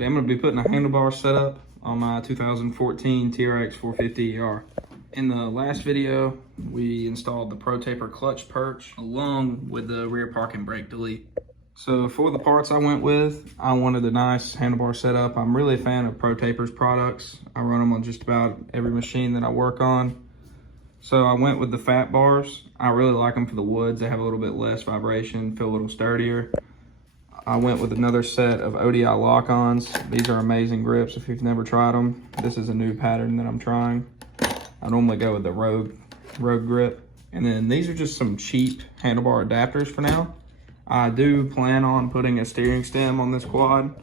Today I'm going to be putting a handlebar setup on my 2014 TRX450r. In the last video, we installed the Pro Taper clutch perch along with the rear parking brake delete. So for the parts I went with, I wanted a nice handlebar setup. I'm really a fan of Pro Taper's products. I run them on just about every machine that I work on. So I went with the fat bars. I really like them for the woods. They have a little bit less vibration, feel a little sturdier. I went with another set of ODI lock-ons. These are amazing grips if you've never tried them. This is a new pattern that I'm trying. I normally go with the Rogue grip. And then these are just some cheap handlebar adapters for now. I do plan on putting a steering stem on this quad,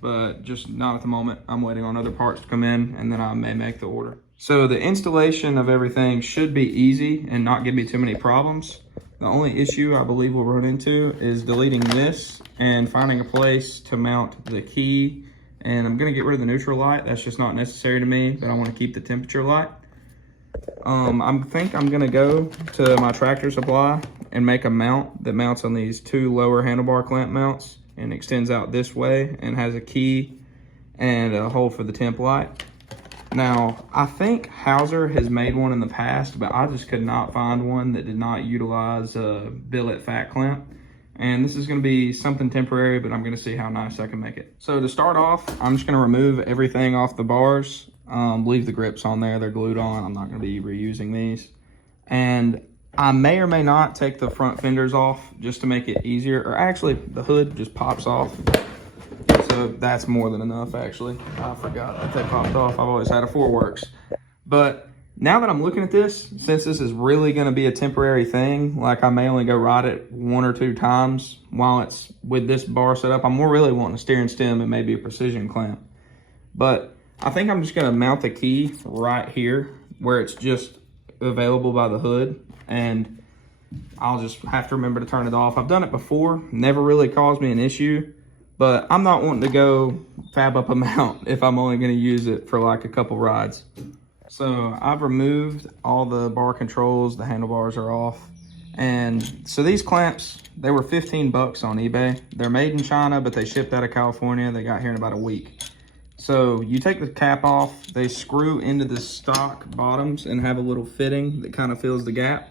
but just not at the moment. I'm waiting on other parts to come in and then I may make the order. So the installation of everything should be easy and not give me too many problems. The only issue I believe we'll run into is deleting this and finding a place to mount the key. And I'm gonna get rid of the neutral light. That's just not necessary to me, but I wanna keep the temperature light. I think I'm gonna go to my Tractor Supply and make a mount that mounts on these two lower handlebar clamp mounts and extends out this way and has a key and a hole for the temp light. Now, I think Hauser has made one in the past, but I just could not find one that did not utilize a billet fat clamp. And this is gonna be something temporary, but I'm gonna see how nice I can make it. So to start off, I'm just gonna remove everything off the bars, leave the grips on there, they're glued on. I'm not gonna be reusing these. And I may or may not take the front fenders off just to make it easier, or actually the hood just pops off. So that's more than enough, actually. I forgot that they popped off. I've always had a 4Works. But now that I'm looking at this, since this is really gonna be a temporary thing, like I may only go ride it 1 or 2 times while it's with this bar set up, I'm more really wanting a steering stem and maybe a precision clamp. But I think I'm just gonna mount the key right here where it's just available by the hood, and I'll just have to remember to turn it off. I've done it before, never really caused me an issue. But I'm not wanting to go fab up a mount if I'm only gonna use it for like a couple rides. So I've removed all the bar controls, the handlebars are off. And so these clamps, they were 15 bucks on eBay. They're made in China, but they shipped out of California. They got here in about a week. So you take the cap off, they screw into the stock bottoms and have a little fitting that kind of fills the gap.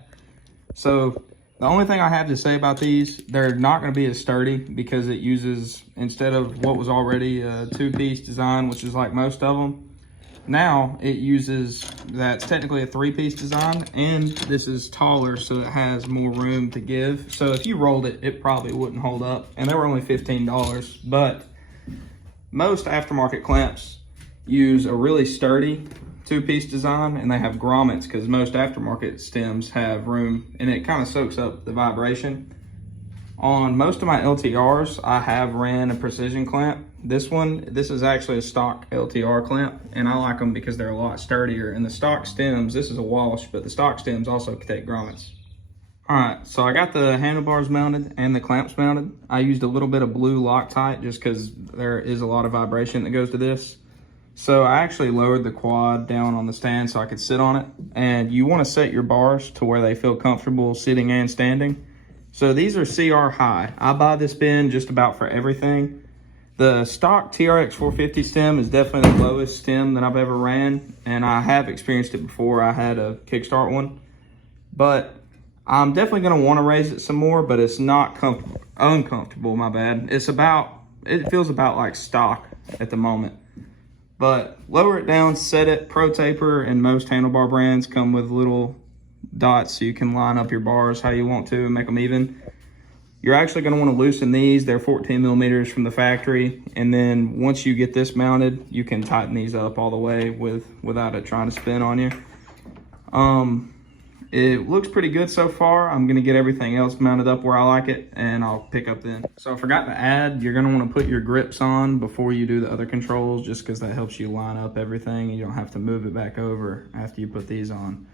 So the only thing I have to say about these, they're not going to be as sturdy because it uses, instead of what was already a 2-piece design, which is like most of them, now it uses, that's technically a 3-piece design, and this is taller so it has more room to give. So if you rolled it, it probably wouldn't hold up, and they were only $15, but most aftermarket clamps use a really sturdy 2-piece design, and they have grommets because most aftermarket stems have room and it kind of soaks up the vibration. On most of my LTRs, I have ran a precision clamp. This is actually a stock LTR clamp, and I like them because they're a lot sturdier. And the stock stems, this is a Walsh, but the stock stems also take grommets. All right, so I got the handlebars mounted and the clamps mounted. I used a little bit of blue Loctite just because there is a lot of vibration that goes to this. So I actually lowered the quad down on the stand so I could sit on it. And you want to set your bars to where they feel comfortable sitting and standing. So these are CR high. I buy this bin just about for everything. The stock TRX450 stem is definitely the lowest stem that I've ever ran. And I have experienced it before. I had a Kickstart one. But I'm definitely going to want to raise it some more, but it's not uncomfortable, my bad. It feels about like stock at the moment. But lower it down, set it. Pro Taper and most handlebar brands come with little dots so you can line up your bars how you want to and make them even. You're actually going to want to loosen these. They're 14 millimeters from the factory. And then once you get this mounted, you can tighten these up all the way without it trying to spin on you. It looks pretty good so far. I'm gonna get everything else mounted up where I like it, and I'll pick up then. So I forgot to add, you're gonna wanna put your grips on before you do the other controls, just because that helps you line up everything. You don't have to move it back over after you put these on.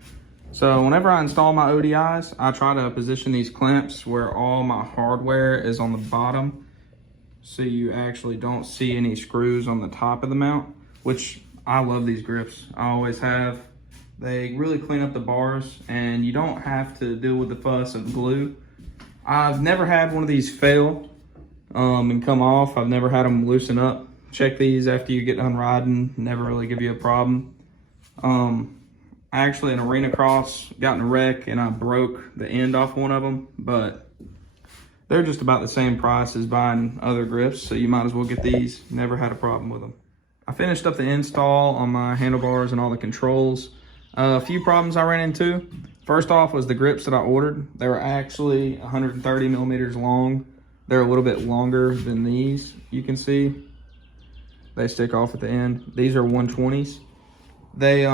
So whenever I install my ODIs, I try to position these clamps where all my hardware is on the bottom, so you actually don't see any screws on the top of the mount, which I love these grips. I always have. They really clean up the bars and you don't have to deal with the fuss of glue. I've never had one of these fail and come off. I've never had them loosen up check these after you get done riding, never really give you a problem. I actually in arena cross got in a wreck and I broke the end off one of them, but they're just about the same price as buying other grips, so you might as well get these. Never had a problem with them. I finished up the install on my handlebars and all the controls. A few problems I ran into. First off was the grips that I ordered. They were actually 130 millimeters long. They're a little bit longer than these, you can see. They stick off at the end. These are 120s. They,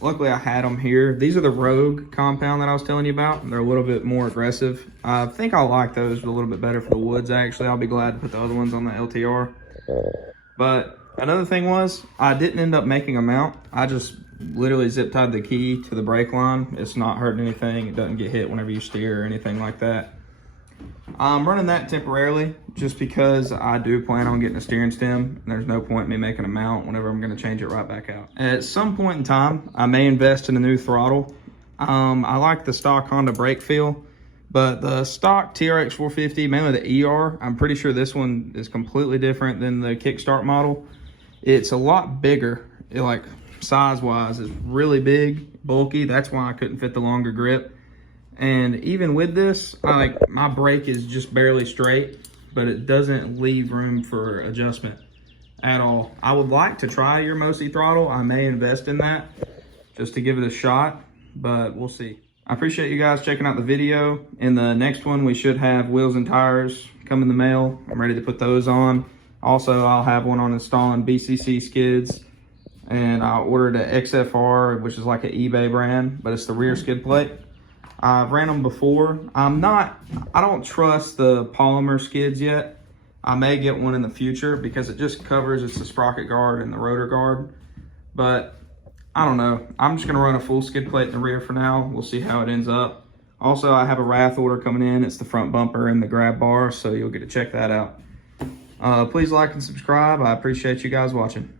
luckily I had them here. These are the Rogue compound that I was telling you about. They're a little bit more aggressive. I think I like those a little bit better for the woods, actually. I'll be glad to put the other ones on the LTR. But another thing was, I didn't end up making a mount. I just literally zip tied the key to the brake line. It's not hurting anything. It doesn't get hit whenever you steer or anything like that. I'm running that temporarily just because I do plan on getting a steering stem. And there's no point in me making a mount whenever I'm going to change it right back out. At some point in time, I may invest in a new throttle. I like the stock Honda brake feel, but the stock TRX450, mainly the ER, I'm pretty sure this one is completely different than the kickstart model. It's a lot bigger, like size-wise, it's really big, bulky. That's why I couldn't fit the longer grip. And even with this, my brake is just barely straight, but it doesn't leave room for adjustment at all. I would like to try your Mosi throttle. I may invest in that just to give it a shot, but we'll see. I appreciate you guys checking out the video. In the next one, we should have wheels and tires come in the mail. I'm ready to put those on. Also, I'll have one on installing BCC skids. And I ordered an XFR, which is like an eBay brand, but it's the rear skid plate. I've ran them before. I don't trust the polymer skids yet. I may get one in the future because it just covers, it's the sprocket guard and the rotor guard. But I don't know. I'm just gonna run a full skid plate in the rear for now. We'll see how it ends up. Also, I have a wrath order coming in. It's the front bumper and the grab bar, so you'll get to check that out. Please like and subscribe. I appreciate you guys watching.